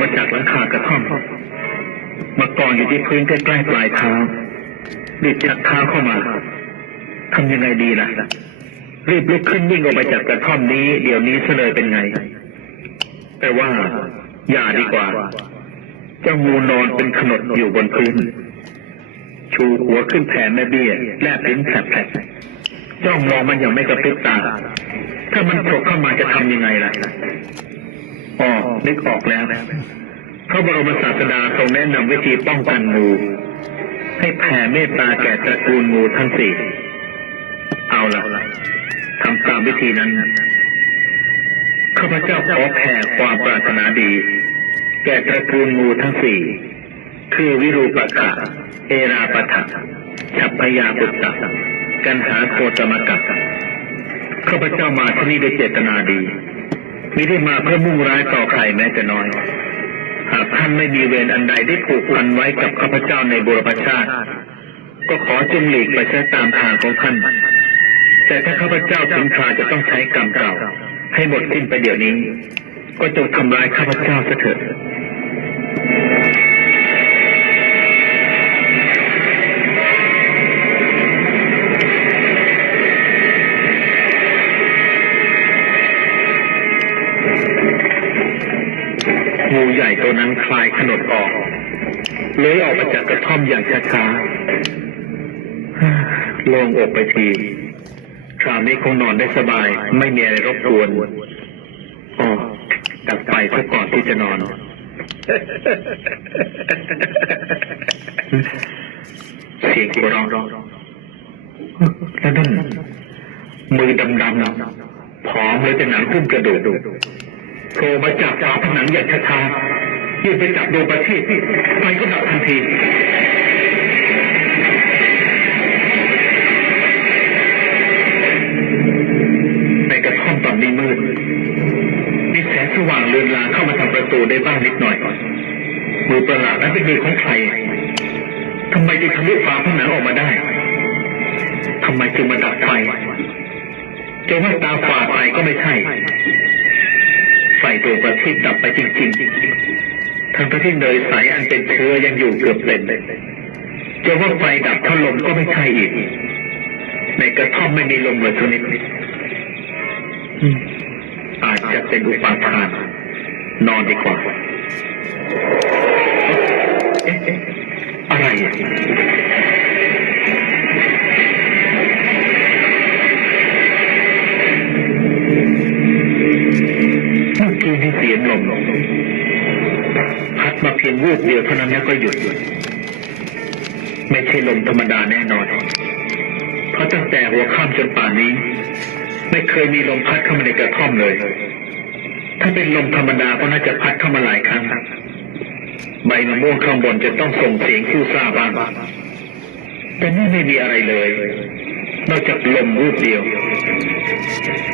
มาจากหลังคากระท่อมมากองอยู่ที่พื้นใกล้ๆปลายเท้ารีบชักเท้าเข้ามาทำยังไงดีล่ะรีบลุกขึ้นวิ่งออกไปจากกระท่อมนี้ เดี๋ยวนี้เสลยเป็นไง แต่ว่าอย่าดีกว่าเจ้างูนอนเป็นขนดอยู่บนพื้น ชูหัวขึ้นแผ่แม่เบี้ยแลบลิ้นแผลบๆจ้องมองมันอย่างไม่กระพริบตา ถ้ามันโฉกเข้ามาจะทำยังไงล่ะ อ๋อนึกออกแล้วพระบรมศาสดาทรงแนะนำวิธีป้องกันงูให้แผ่เมตตาแก่ตระกูลงูทั้งสี่เอาละทำตามวิธีนั้นข้าพเจ้าขอแผ่ความปรารถนาดี แก่ตระกูลงูทั้งสี่คือวิรูปกะเอราปะทะฉัพพยาปุตตะกันหาโคตมกัปข้าพเจ้ามาที่นี่ด้วยเจตนาดี มิได้มาเพื่อมุ่งร้ายต่อใครแม้แต่น้อย หากท่านไม่มีเวรอันใดได้ผูกพันไว้กับข้าพเจ้าในบุรพชาติ ก็ขอจงหลีกไปใช้ตามทางของท่าน แต่ถ้าข้าพเจ้าถึงคราจะต้องใช้กรรมเก่าให้หมดสิ้นไปเดี๋ยวนี้ ก็จงทำร้ายข้าพเจ้าเสถิด ขนดออกเลยออกมาจากกระท่อมอย่างช้าๆโล่งอกไปทีคราวนี้คงนอนได้สบาย ไม่มีอะไรรบกวนอ๋อดับไฟซะก่อนที่จะนอน เสียงหัวเราะแล้วนั่นมือดำๆผอมเลยแต่หนังหุ้มกระดูกโผล่มาจากฝาผนังอย่างช้าๆ ยื่นไปจับดวงประทีปไฟก็ดับทันทีในกระท่อมตอนนี้มืดมีแสงสว่างเลือนลางเข้ามาทางประตูได้บ้างนิดหน่อยมือประหลาดนั้นเป็นมือของใครทำไมจึงทะลุฝาผนังออกมาได้ทำไมจึงมาดับไฟจะว่าตาฝาดไปก็ไม่ใช่ไฟตัวประทีปดับไปจริง ๆ ทั้งที่เนยใสอันเป็นเชื้อยังอยู่เกือบเต็มจะว่าไฟดับเพราลมก็ไม่ใช่อีก ในกระท่อมไม่มีลมเลยชนิดอืมอาจจะเป็นอุปาทาน นอนดีกว่าเอ๊ะอะอะไรอะเมื่อกี้ที่เสียงลมพัด มาเพียงวูบเดียวเท่านั้นแล้วก็หยุด ไม่ใช่ลมธรรมดาแน่นอน เพราะตั้งแต่หัวค่ำจนป่านนี้ ไม่เคยมีลมพัดเข้ามาในกระท่อมเลย ถ้าเป็นลมธรรมดาก็น่าจะพัดเข้ามาหลายครั้งใบมะม่วงข้างบนจะต้องส่งเสียงคู่ซ่าบ้างแต่นี่ไม่มีอะไรเลย นอกจากลมรูปเดียว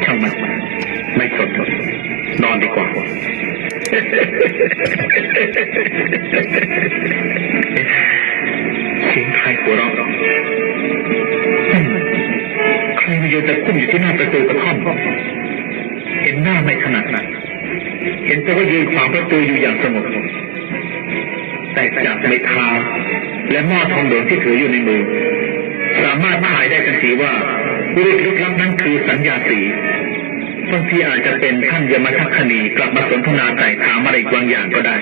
ช่างมัน ห็นแต่ว่ายืนขวางประตูอยู่อย่างสงบแต่จากไม้เท้าและหม้อทองเหลืองที่ถืออยู่ในมือ สามารถถ่ายได้ทันทีว่าบรุษลึกลับนั้นคือสัญญาสีบางทีอาจจะเป็นท่านยมทัคคณีกลับมาสนทนาไต่ถามอะไรบางอย่างก็ได้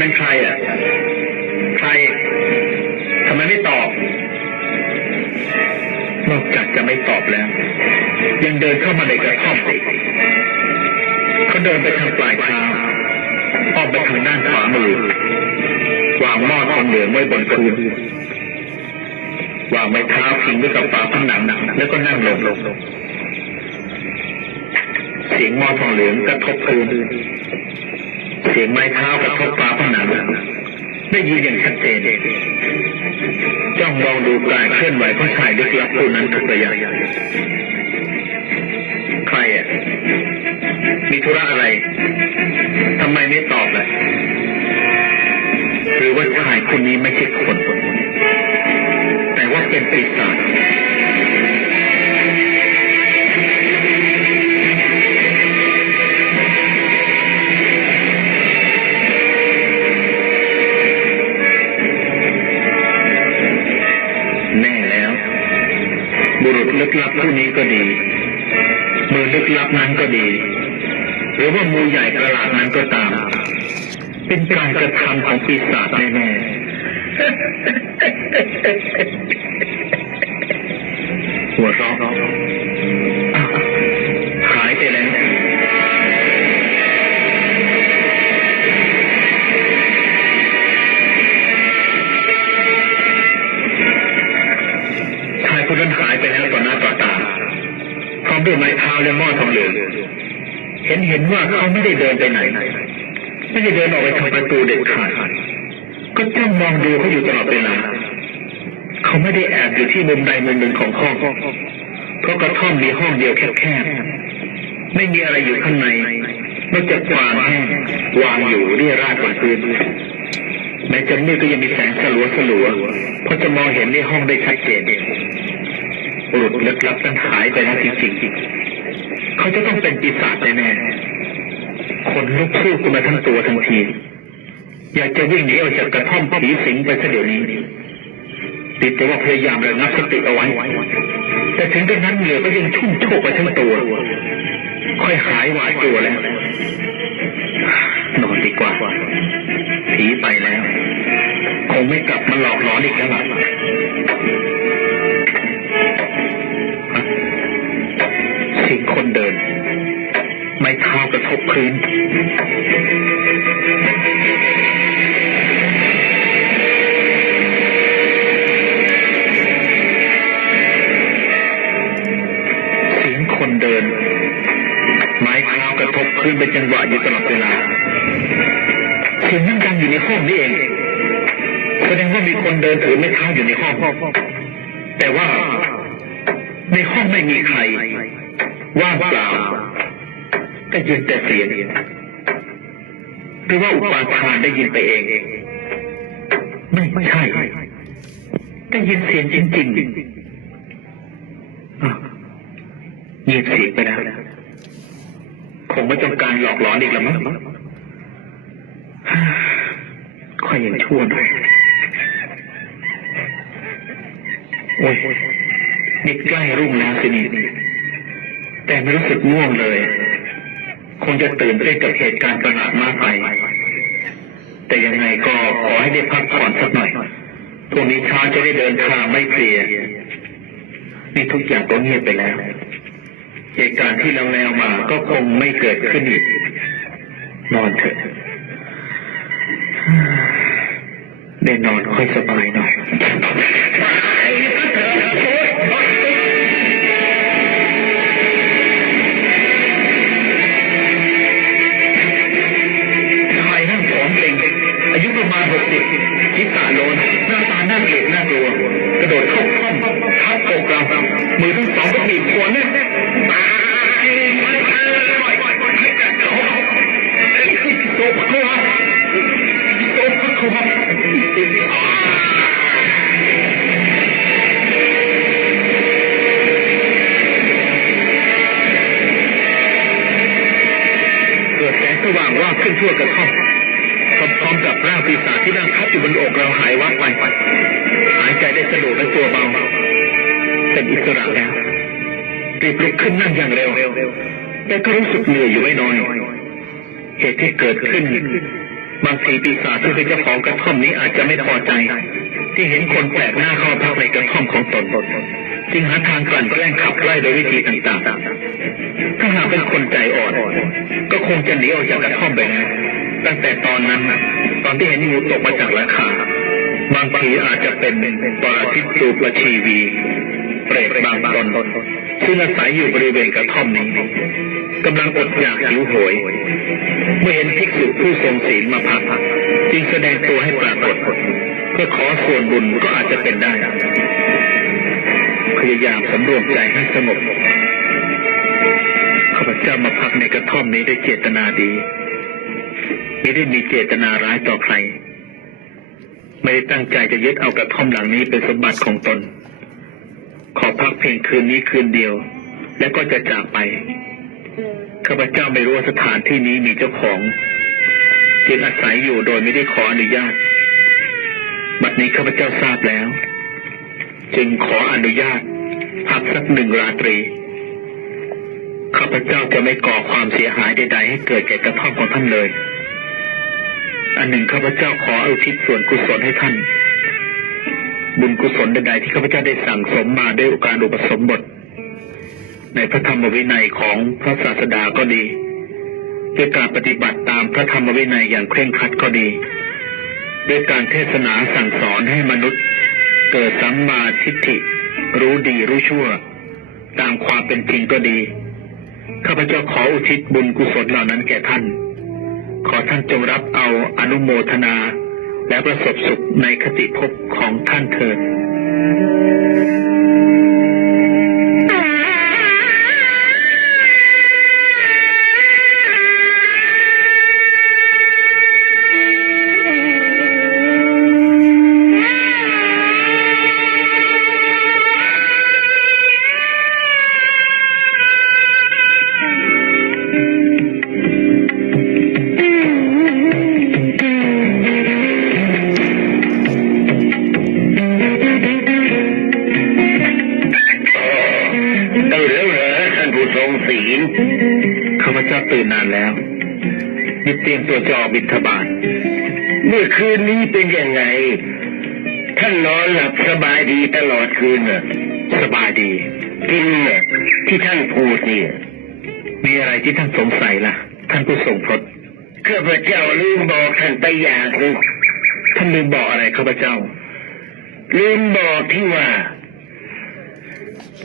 นั่นใครอะ ทางด้านขวามือวางหม้อทองเหลืองไว้บนพื้นวางไม้เท้าพิงไว้กับฝาผนังแล้วก็นั่งลงเสียงหม้อทองเหลืองกระทบพื้นเสียงไม้เท้ากระทบฝาผนังได้ยินอย่างชัดเจนจ้องมองดูกายเคลื่อนไหวของชายลึกลับผู้นั้นทุกระยะใครอะมีธุระอะไรทำไมไม่ตอบล่ะ รู้ว่าชายคนนี้ไม่ใช่คนแต่ว่าเป็นปีศาจแน่แล้ว บุรุษลึกลับผู้นี้ก็ดีมือลึกลับนั้นก็ดี หรือว่ามือใหญ่กระลาดนั้นก็ตาม เป็นการกระทำของปีศาจแน่ๆหัวเราะอ้าวหายไปแล้วชายคนนั้นหายไปแล้วต่อหน้าต่อตาพร้อมด้วยไม้เท้าและหม้อทองเหลืองเห็นเห็นว่าเขาไม่ได้เดินไปไหน ไม่ได้เดินออกไปทางประตูเด็ดขาดก็จ้องมองดูเขาอยู่ตลอดเวลาเขาไม่ได้แอบอยู่ที่มุมใดมุมหนึ่งของห้องเพราะกระท่อมมีห้องเดียวแคบๆไม่มีอะไรอยู่ข้างในนอกจากฟางแห้งวางอยู่เรียราดบนพื้นแม้จะมืดก็ยังมีแสงสลัวสลัวเพราะจะมองเห็นในห้องได้ชัดเจนบุรุษลึกลับนั้นหายไปแล้วจริงๆเขาจะต้องเป็นปีศาจแน่ๆ คนลุกสู้ขึ้นมาทั้งตัวทั้งที อยากจะวิ่งหนีออกจากกระท่อมผีสิงไปซะเดี๋ยวนี้ติดแต่ว่าพยายามระงับสติเอาไว้ แต่ถึงกระนั้นเหงื่อก็ยังชุ่มโชกไปทั้งตัว ค่อยหายหวาดกลัวแล้ว นอนดีกว่า ผีไปแล้ว คงไม่กลับมาหลอกหลอนอีกแล้วล่ะ ม้เท้ากระทบพื้นเสียงคนเดิน ไม้เท้ากระทบพื้นเป็นจังหวะอยู่ตลอดเวลาเสียงนั้นดังอยู่ในห้องนี่เองแสดงว่ามีคนเดินถือไม้เท้าอยู่ในห้องแต่ว่าในห้องไม่มีใครว่างเปล่า ได้ยินแต่เสียงหรือว่าอุปาทานได้ยินไปเอง ไม่ไม่ใช่ได้ยินเสียงจริงๆอ้าวเงียบเสียงไปแล้วคงไม่ต้องการหลอกหลอนอีกแล้วมั้งค่อยยังชั่วหน่อยโอ้ยนี่ใกล้รุ่งแล้วสินี่แต่ไม่รู้สึกง่วงเลย คงจะตื่นเต้นกับเหตุการณ์ประหลาดมากไป แต่ยังไงก็ขอให้ได้พักผ่อนสักหน่อยพรุ่งนี้เช้าจะได้เดินทางไม่เพลียนี่ทุกอย่างก็เงียบไปแล้ว เหตุการณ์ที่เราแล้วมาก็คงไม่เกิดขึ้นอีก นอนเถอะได้นอนค่อยสบายหน่อย รีบลุกขึ้นนั่งอย่างเร็ว แต่ก็รู้สึกเหนื่อยอยู่ไม่น้อย เหตุที่เกิดขึ้น บางทีปีศาจที่เป็นเจ้าของกระท่อมนี้อาจจะไม่พอใจ ที่เห็นคนแปลกหน้าเข้าพักในกระท่อมของตนจึงหาทางกลั่นแกล้งขับไล่โดยวิธีต่างๆ ถ้าหากเป็นคนใจอ่อน ก็คงจะหนีออกจากกระท่อมไปแล้วตั้งแต่ตอนนั้น ตอนที่เห็นงูตกมาจากหลังคาบางทีอาจจะเป็นปรสิตตูปชีวี เปรตบางตน ซึ่งอาศัยอยู่บริเวณกระท่อมนี้กำลังอดอยากหิวโหย เมื่อเห็นภิกษุผู้ทรงศีลมาพักจึงแสดงตัวให้ปรากฏเพื่อขอส่วนบุญก็อาจจะเป็นได้ พยายามสำรวมใจให้สงบข้าพเจ้ามาพักในกระท่อมนี้ด้วยเจตนาดี ไม่ได้มีเจตนาร้ายต่อใคร ไม่ได้ตั้งใจจะยึดเอากระท่อมหลังนี้เป็นสมบัติของตน ขอพักเพียงคืนนี้คืนเดียว แล้วก็จะจากไปข้าพเจ้าไม่รู้ว่าสถานที่นี้มีเจ้าของจึงอาศัยอยู่โดยไม่ได้ขออนุญาต บัดนี้ข้าพเจ้าทราบแล้ว จึงขออนุญาตพักสักหนึ่งราตรีข้าพเจ้าจะไม่ก่อความเสียหายใดๆให้เกิดแก่กระท่อมของท่านเลย อันหนึ่งข้าพเจ้าขอเอาทิศส่วนกุศลให้ท่าน บุญกุศลใดๆที่ข้าพเจ้าได้สั่งสมมาด้วยการอุปสมบท ในพระธรรมวินัยของพระศาสดาก็ดีด้วยการปฏิบัติตามพระธรรมวินัยอย่างเคร่งครัดก็ดี ด้วยการเทศนาสั่งสอนให้มนุษย์ เกิดสัมมาทิฏฐิ รู้ดีรู้ชั่ว ตามความเป็นจริงก็ดีข้าพเจ้าขออุทิศบุญกุศลเหล่านั้นแก่ท่าน ขอท่านจงรับเอาอนุโมทนา และประสบสุขในคติภพของท่านเถิด ท่านนอนหลับสบายดีตลอดคืนน่ะสบายดีจริงน่ะที่ท่านพูดนี่มีอะไรที่ท่านสงสัยล่ะ ท่านผู้ทรงพรตข้าพเจ้าลืมบอกท่านไปอย่างหนึ่งท่านลืมบอกอะไรข้าพเจ้า ลืมบอกที่ว่า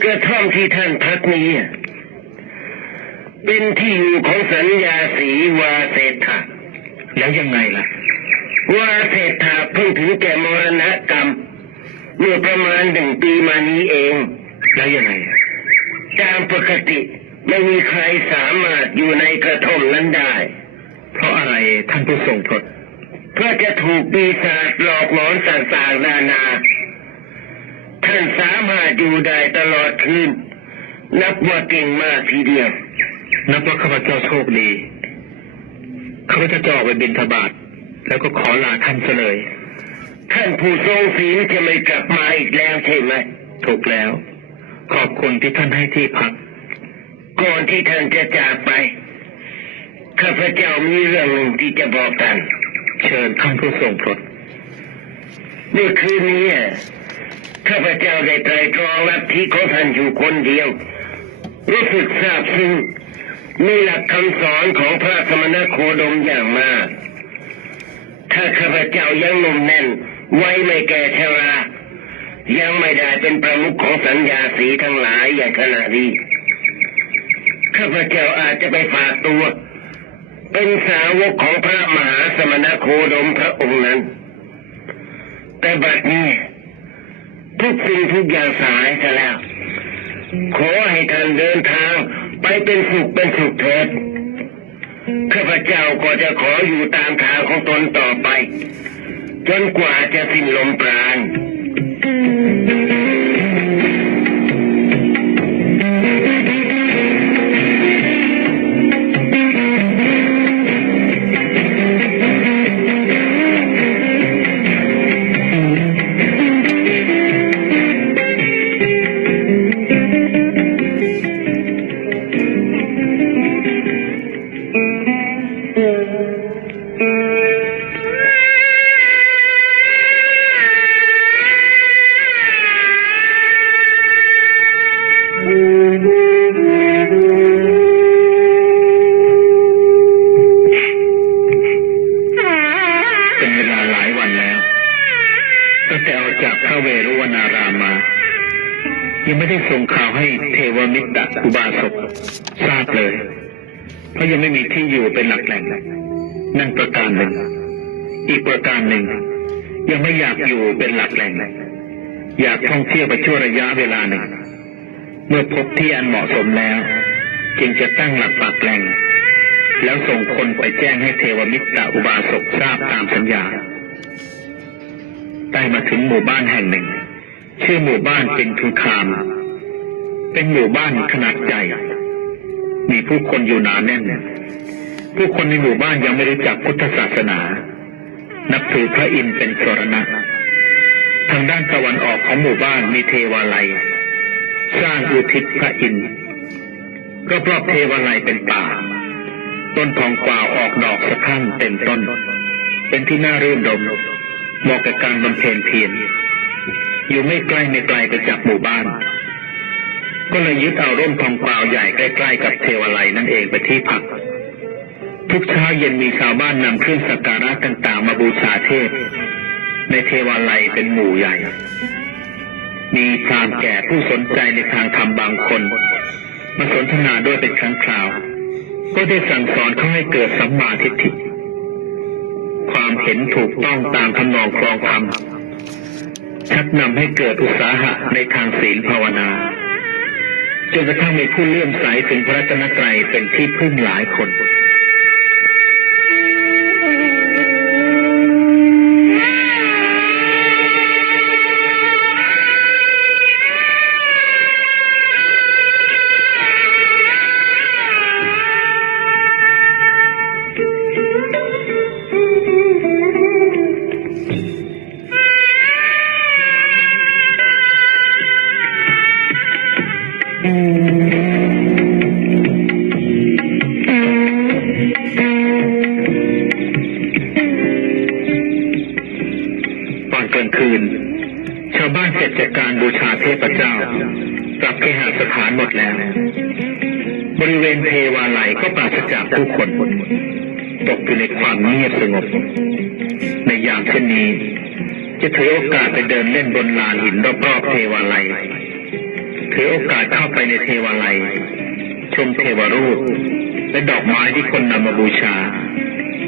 กระท่อมที่ท่านพักนี้เป็นที่อยู่ของสัญญาสีวาเศรษฐะแล้วยังไงล่ะ วาเศรษฐะเพิ่งถึงแก่มรณกรรมเมื่อประมาณหนึ่งปีมานี้เอง แล้วยังไงตามปกติไม่มีใครสามารถอยู่ในกระท่อมนั้นได้ เพราะอะไรท่านผู้ทรงพรตเพื่อจะถูกปีศาจหลอกหลอนต่างๆนานา ท่านสามารถอยู่ได้ตลอดคืน นับว่าเก่งมากทีเดียว นับว่าข้าพเจ้าโชคดีข้าพเจ้าจะออกไปบิณฑบาต แล้วก็ขอลาท่านเลย ท่านผู้ทรงศีลจะไม่กลับมาอีกแล้วใช่ไหมถูกแล้ว ขอบคุณที่ท่านให้ที่พัก ก่อนที่ท่านจะจากไป ข้าพเจ้ามีเรื่องหนึ่งที่จะบอกท่าน เชิญท่านผู้ทรงพรเมื่อคืนนี้ข้าพเจ้าได้ไตรตรองลัทธิของท่านอยู่คนเดียว รู้สึกซาบซึ้งในหลักคำสอนของพระสมณโคดมอย่างมาก ถ้าข้าพเจ้ายังหนุ่มแน่น ไว้ไม่แก่ชรายังไม่ได้เป็นประมุขของสัญญาสีทั้งหลายอย่างขณะนี้ข้าพเจ้าอาจจะไปฝากตัว เป็นสาวกของพระมหาสมณโคดมพระองค์นั้น แต่บัดนี้ ทุกสิ่งทุกอย่างสายซะแล้ว ขอให้ท่านเดินทางไปเป็นสุขเป็นสุขเถิด เจ้าก็จะขออยู่ตามทางของตนต่อไป จนกว่าจะสิ้นลมปราณ แล้วตั้งแต่ออกจากพระเวรุวนารามมา ยังไม่ได้ส่งข่าวให้เทวมิตรอุบาสกทราบเลย เพราะยังไม่มีที่อยู่เป็นหลักแหล่งนั่นประการหนึ่ง อีกประการหนึ่ง ยังไม่อยากอยู่เป็นหลักแหล่งอยากท่องเที่ยวไปชั่วระยะเวลาหนึ่ง เมื่อพบที่อันเหมาะสมแล้ว จึงจะตั้งหลักปักแหล่ง แล้วส่งคนไปแจ้งให้เทวมิตรอุบาสกทราบตามสัญญา ได้มาถึงหมู่บ้านแห่งหนึ่ง ชื่อหมู่บ้านเป็นทุคาม เป็นหมู่บ้านขนาดใหญ่ มีผู้คนอยู่หนาแน่น ผู้คนในหมู่บ้านยังไม่รู้จักพุทธศาสนา นับถือพระอินทร์เป็นสรณะ ทางด้านตะวันออกของหมู่บ้านมีเทวาลัย สร้างอุทิศพระอินทร์รอบๆเทวาลัยเป็นป่า ต้นทองกวาวออกดอกสะพรั่งเต็มต้น เป็นที่น่ารื่นรมเหมาะกับการบำเพ็ญเพียรอยู่ไม่ใกล้ไม่ไกลไปจากหมู่บ้าน ก็เลยยึดเอาร่มทองกวาวใหญ่ใกล้ ๆ กับเทวาลัยนั่นเองไปนที่พัก ทุกเช้าเย็นมีชาวบ้านนำเครื่องสักการะต่างๆ มาบูชาเทพ ในเทวาลัยเป็นหมู่ใหญ่ มีพรามแก่ผู้สนใจในทางธรรมบางคนมาสนทนาด้วยเป็นครั้งคราว ก็ได้สั่งสอนเขาให้เกิดสัมมาทิฏฐิ ความเห็นถูกต้องตามคำนองครองธรรมชักนำให้เกิดอุตสาหะในทางศีลภาวนาจนกระทั่งมีผู้เลื่อมใสถึงพระรัตนตรัยเป็นที่พึ่งหลายคน บนลานหินรอบๆเทวาลัยถือโอกาสเข้าไปในเทวาลัย ชมเทวรูป และดอกไม้ที่คนนำมาบูชา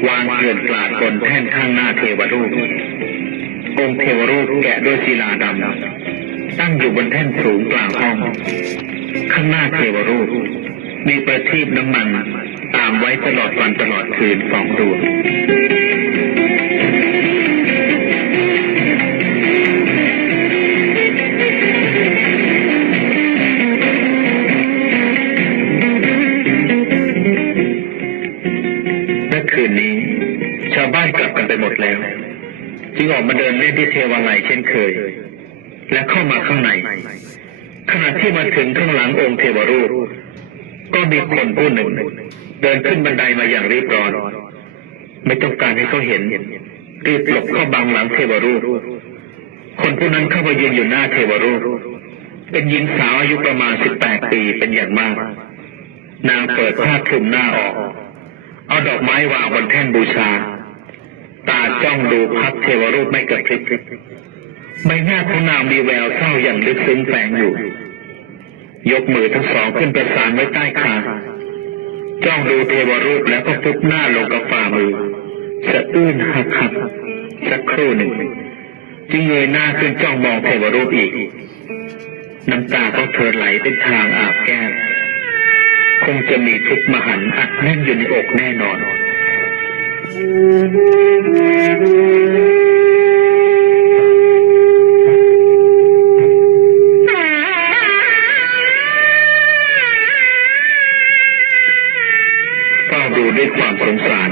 วางเกลื่อนกลาดบนแท่นข้างหน้าเทวรูป องค์เทวรูปแกะด้วยศิลาดำตั้งอยู่บนแท่นสูงกลางห้อง ข้างหน้าเทวรูป มีประทีปน้ำมันตามไว้ตลอดวันตลอดคืนสองดวง ล่นที่เทวาลัยเช่นเคย และเข้ามาข้างใน ขณะที่มาถึงข้างหลังองค์เทวรูป ก็มีคนผู้หนึ่ง เดินขึ้นบันไดมาอย่างรีบร้อน ไม่ต้องการให้เขาเห็น รีบหลบเข้าบังหลังเทวรูป คนผู้นั้นเข้ามายืนอยู่หน้าเทวรูป เป็นหญิงสาวอายุประมาณสิบแปดปีเป็นอย่างมาก นางเปิดผ้าคลุมหน้าออก เอาดอกไม้วางบนแท่นบูชา ตาจ้องดูพักเทวรูปไม่กระพริบใบหน้าของนางมีแววเศร้าอย่างลึกซึ้งแฝงอยู่ ยกมือทั้งสองขึ้นประสานไว้ใต้คางจ้องดูเทวรูปแล้วก็ฟุบหน้าลงกับฝ่ามือสะอื้นหักหักสักครู่หนึ่ง จึงเงยหน้าขึ้นจ้องมองเทวรูปอีก น้ำตาของเธอไหลเป็นทางอาบแก้มคงจะมีทุกข์มหันต์อัดแน่นอยู่ในอกแน่นอน ดูด้วยความสงสาร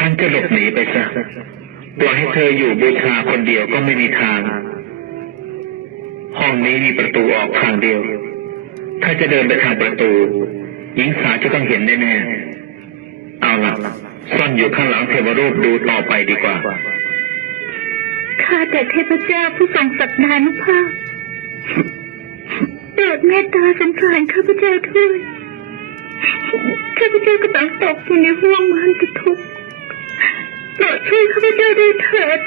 ท่านจะหลบหนีไปซะปล่อยให้เธออยู่บูชาคนเดียวก็ไม่มีทาง ห้องนี้มีประตูออกทางเดียว ถ้าจะเดินไปทางประตู หญิงสาวจะต้องเห็นแน่ๆ เอาล่ะ ซ่อนอยู่ข้างหลังเทวรูปดูต่อไปดีกว่า ข้าแต่เทพเจ้าผู้ทรงศักดานุภาพโปรดเมตตาสงสารข้าพเจ้าด้วย ข้าพเจ้ากำลังตกอยู่ในห่วงมหันตทุกข์โปรดช่วยข้าพเจ้าด้วยเถิด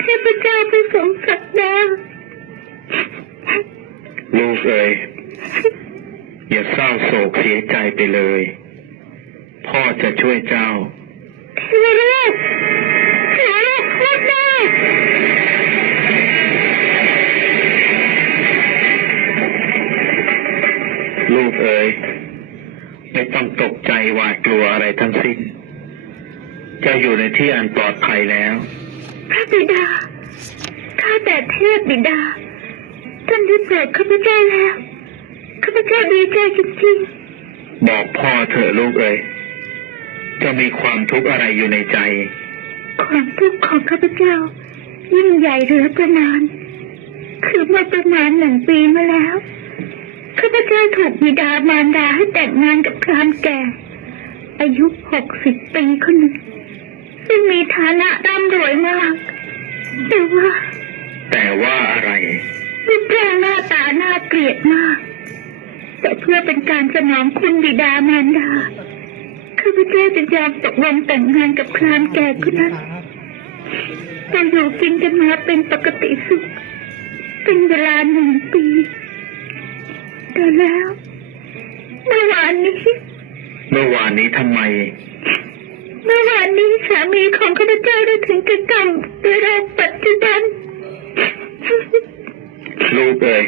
เทพเจ้าผู้ทรงศักดาลูกเอ๋ยอย่าเศร้าโศกเสียใจไปเลย พ่อจะช่วยเจ้า ลูกเอ๋ยไม่ต้องตกใจหวาดกลัวอะไรทั้งสิ้นเจ้าอยู่ในที่อันปลอดภัยแล้ว พระบิดา ข้าแต่เทพบิดา ท่านได้โปรดข้าพเจ้าแล้ว ข้าพเจ้าดีใจจริงบอกพ่อเถอะลูกเอ๋ยเจะมีความทุกข์อะไรอยู่ในใจๆความทุกข์ของข้าพเจ้า ยิ่งใหญ่เหลือประมาณ คือเมื่อประมาณหนึ่งปีมาแล้วข้าพเจ้าถูกบิดามารดาให้แต่งงานกับพรามแก่ อายุหกสิบปีคนหนึ่งซึ่งมีฐานะร่ำรวยมาก แต่ว่า แต่ว่าอะไรรูปร่างหน้าตาน่าเกลียดมาก แต่เพื่อเป็นการสนองคุณบิดามารดา ข้าพเจ้าจะยอมตกลงแต่งงานกับพรามแก่คนนั้นเราอยู่กินกันมาเป็นปกติสุขเป็นเวลาหนึ่งปี แต่แล้วเมื่อวานนี้เมื่อวานนี้ทำไม เมื่อวานนี้สามีของข้าพเจ้าได้ถึงกระกรรมด้วยโรคปัจจุบันลูกเอ๋ย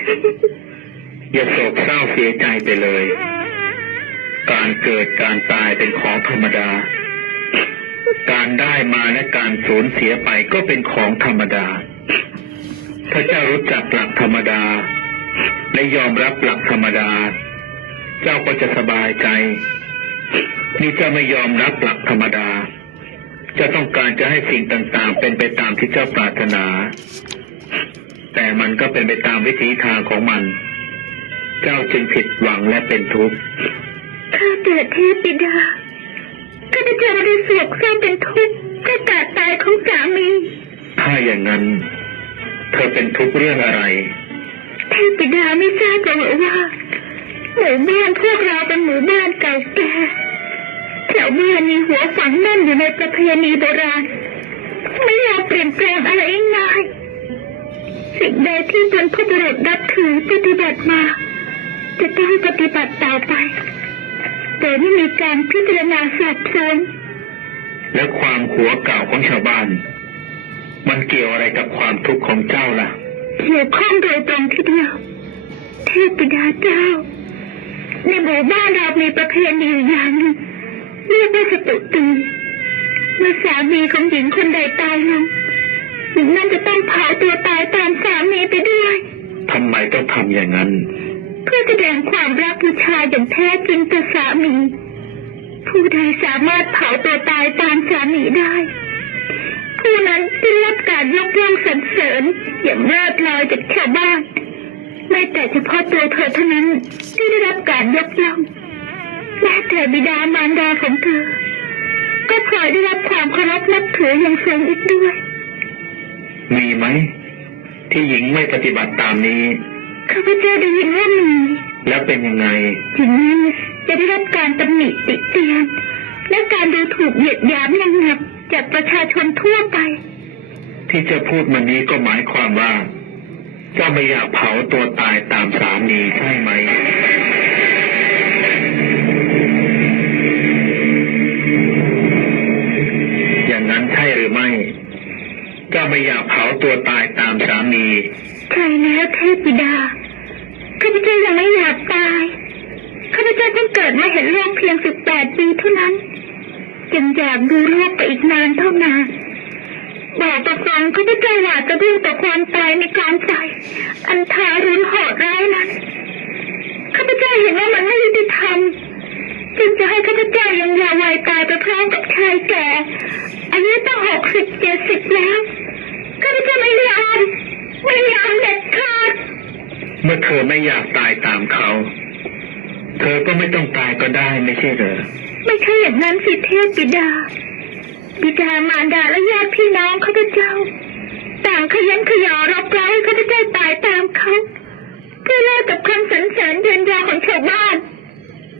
อย่าโศกเศร้าเสียใจไปเลย การเกิดการตายเป็นของธรรมดา การได้มาและการสูญเสียไปก็เป็นของธรรมดาถ้าเจ้ารู้จักหลักธรรมดา และยอมรับหลักธรรมดา เจ้าก็จะสบายใจ นี่เจ้าไม่ยอมรับหลักธรรมดาเจะต้องการจะให้สิ่งต่างๆ เป็นไปตามที่เจ้าปรารถนา แต่มันก็เป็นไปตามวิถีทางของมัน เจ้าจึงผิดหวังและเป็นทุกข์ ข้าแต่เทพบิดาข้าพเจ้าได้เสียกเศร้าเป็นทุกข์ก็การตายของสามี ถ้าอย่างนั้น เธอเป็นทุกข์เรื่องอะไร เทพบิดาไม่ทราบหรือว่าหมู่บ้านพวกเราเป็นหมู่บ้านเก่าแก่แถวบ้านมีหัวฝังแน่นอยู่ในประเพณีโบราณ ไม่ยอมเปลี่ยนแปลงอะไรง่ายๆสิ่งใดที่บรรพบุรุษนับถือปฏิบัติมา จะต้องปฏิบัติต่อไป แต่ไม่มีการพิจารณาสับสนและความหัวเก่าของชาวบ้าน มันเกี่ยวอะไรกับความทุกข์ของเจ้าล่ะ เกี่ยวข้องโดยตรงทีเดียวเทพบิดาเจ้า ในหมู่บ้านเรามีประเพณีอย่างหนึ่งเรียกว่าสตุตีเมื่อสามีของหญิงคนใดตายลงหญิงนั้นจะต้องเผาตัวตายตามสามีไปด้วยทำไมต้องทำอย่างนั้น เพื่อแสดงความรักบูชาอย่างแท้จริงต่อสามี ผู้ใดสามารถเผาตัวตายตามสามีได้ ผู้นั้นจะรับการยกย่องสรรเสริญอย่างเลิศลอยจากชาวบ้านไม่แต่เฉพาะตัวเธอเท่านั้นที่ได้รับการยกย่องแม้แต่บิดามารดาของเธอ ก็พลอยได้รับความเคารพนับถืออย่างสูงอีกด้วย มีไหม ที่หญิงไม่ปฏิบัติตามนี้ ข้าพเจ้าได้ยินว่ามีแล้วเป็นยังไงถึงนี้จะได้รับการตำหนิติเตียน และการดูถูกเหยียดหยามอย่างหนักจากประชาชนทั่วไป ที่จะพูดมานี้ก็หมายความว่า เจ้าไม่อยากเผาตัวตายตามสามีใช่ไหมอย่างนั้นใช่หรือไม่เจ้าไม่อยากเผาตัวตายตามสามีใช่แล้วเทพบิดา ข้าพเจ้ายังไม่อยากตาย ข้าพเจ้าเพิ่งเกิดมาเห็นโลกเพียงสิบแปดปีเท่านั้นยังอยากดูโลกไปอีกนานเท่านานบอกตรงข้าพเจ้าอยากจะดิ้นต่อความตายในกลารใจ อันทารุณโหดร้ายนั้น ข้าพเจ้าเห็นว่ามันไม่ยุติธรรมจึงจะให้ข้าพเจ้ายังยาววัยตายไปพร้อมกับชายแก่อายุตั้งหกสิบเจ็ดสิบแล้ว ข้าพเจ้าไม่ยอมไม่ยอมเด็ดขาด เมื่อเธอไม่อยากตายตามเขา เธอก็ไม่ต้องตายก็ได้ไม่ใช่เหรอ ไม่ใช่อย่างนั้นสิเทพบิดา บิดามารดาและญาติพี่น้องข้าพเจ้า ต่างขยันขยอรับร้ายข้าพเจ้าตายตามเขาเพื่อเลิกกับคำสรรเสริญเดินยาของชาวบ้าน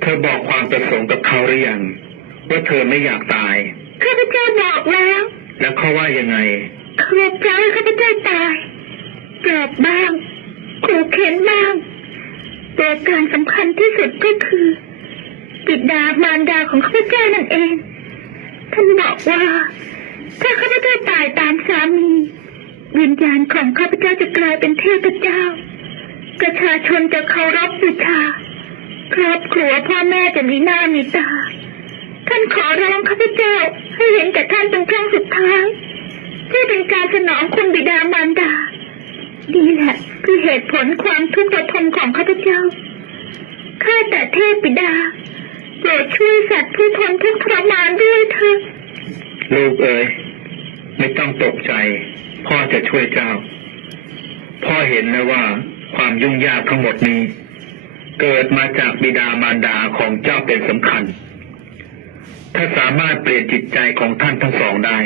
เธอบอกความประสงค์กับเขาหรือยังว่าเธอไม่อยากตาย ข้าพเจ้าบอกแล้ว แล้วเขาว่ายังไงเขารับร้ายข้าพเจ้าตายปลอบบ้างขู่เข็นบ้างแต่การสำคัญที่สุดก็คือ บิดา มารดาของข้าพเจ้านั่นเอง ท่านบอกว่า ถ้าข้าพเจ้าตายตามสามี วิญญาณของข้าพเจ้าจะกลายเป็นเทพเจ้า ประชาชนจะเคารพบูชา ครอบครัวพ่อแม่จะมีหน้ามีตา ท่านขอร้องข้าพเจ้าให้เห็นแต่ท่านเป็นครั้งสุดท้ายเพื่อเป็นการสนองคุณบิดามารดานี่แหละคือเหตุผลความทุกข์ระทมของข้าพเจ้าข้าแต่เทพบิดา โปรดช่วยสัตว์ผู้ทนทุกข์ทรมานด้วยเถิดลูกเอ๋ยไม่ต้องตกใจ พ่อจะช่วยเจ้า พ่อเห็นนะว่าความยุ่งยากทั้งหมดนี้ เกิดมาจากบิดามารดาของเจ้าเป็นสำคัญ ถ้าสามารถเปลี่ยนจิตใจของท่านทั้งสองได้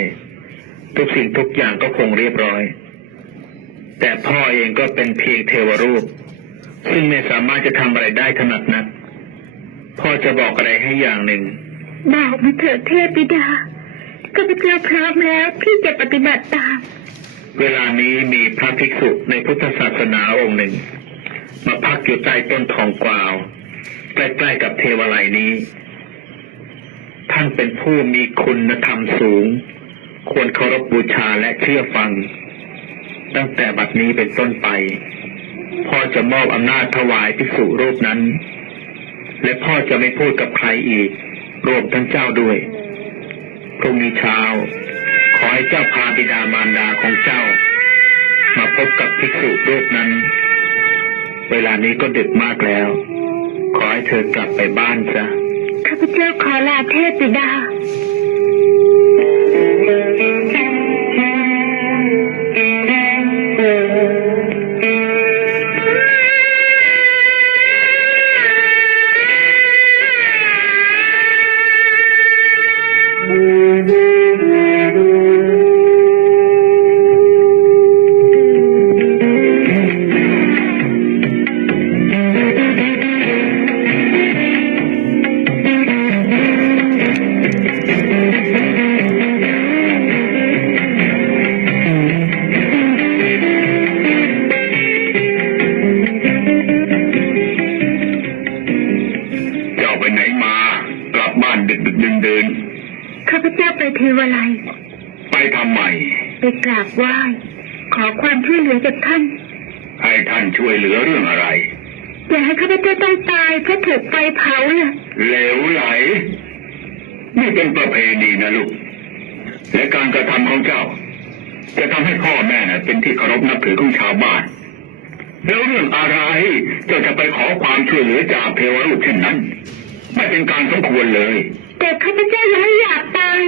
ทุกสิ่งทุกอย่างก็คงเรียบร้อย แต่พ่อเองก็เป็นเพียงเทวรูป ซึ่งไม่สามารถจะทำอะไรได้ถนัดนัก พ่อจะบอกอะไรให้อย่างหนึ่ง บอกมาเถิดเทพบิดาข้าพเจ้าพร้อมแล้วที่จะปฏิบัติตาม เวลานี้มีพระภิกษุในพุทธศาสนาองค์หนึ่ง มาพักอยู่ใต้ต้นทองกวาว ใกล้ๆกับเทวาลัยนี้ ท่านเป็นผู้มีคุณธรรมสูง ควรเคารพบูชาและเชื่อฟัง ตั้งแต่บัดนี้เป็นต้นไปพ่อจะมอบอำนาจถวายภิกษุรูปนั้น และพ่อจะไม่พูดกับใครอีก รวมทั้งเจ้าด้วยพรุ่งนี้เช้า ขอให้เจ้าพาบิดามารดาของเจ้า มาพบกับภิกษุรูปนั้น เวลานี้ก็ดึกมากแล้ว ขอให้เธอกลับไปบ้านซะข้าพเจ้าขอลาเทพบิดา กราบไหว้ขอความช่วยเหลือจากท่าน ให้ท่านช่วยเหลือเรื่องอะไร อย่าให้ข้าพเจ้าต้องตายเพราะถูกไฟเผาล่ะเหลวไหล นี่เป็นประเพณีนะลูก และการกระทำของเจ้า จะทำให้พ่อแม่น่ะเป็นที่เคารพนับถือของชาวบ้าน แล้วเรื่องอะไรเจ้าจะไปขอความช่วยเหลือจากเทวรูปเช่นนั้น ไม่เป็นการสมควรเลย แต่ข้าพเจ้ายังไม่อยากตาย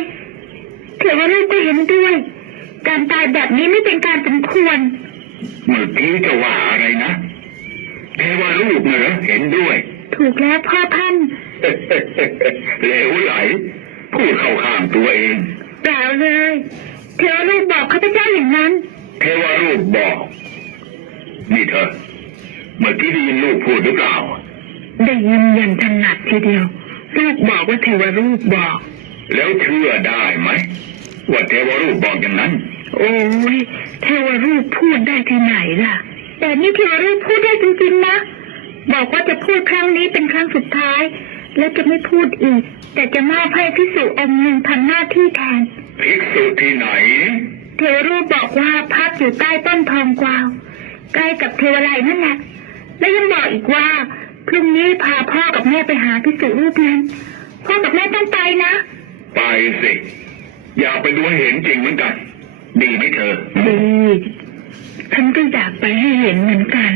เทวรูปก็เห็นด้วย การตายแบบนี้ไม่เป็นการสมควร เมื่อกี้จะว่าอะไรนะเทวรูปน่ะเหรอเห็นด้วย ถูกแล้วพ่อท่านเหลวไหลพูดเข้าข้างตัวเองเปล่าเลย เทวรูปบอกข้าพเจ้าอย่างนั้น เทวรูปบอก นี่เธอ เมื่อกี้ได้ยินลูกพูดหรือเปล่า ได้ยินอย่างถนัดทีเดียว ลูกบอกว่าเทวรูปบอก แล้วเชื่อได้ไหมว่าเทวรูปบอกอย่างนั้น โอ้ยเทวรูปพูดได้ที่ไหนล่ะ แต่นี่เทวรูปพูดได้จริงๆนะบอกว่าจะพูดครั้งนี้เป็นครั้งสุดท้าย และจะไม่พูดอีก แต่จะมอบให้พิสุองค์หนึ่งทำหน้าที่แทนภิกษุที่ไหน เทวรูปบอกว่าพักอยู่ใต้ต้นทองกวาวใกล้กับเทวไลยนั่นแหละและยังบอกอีกว่าพรุ่งนี้พาพ่อกับแม่ไปหาพิสุรูปนั้นพ่อกับแม่ต้องไปนะ ไปสิ อยากไปดูให้เห็นจริงเหมือนกัน ดีไหมเธอ ดีฉันก็อยากไปให้เห็นเหมือนกัน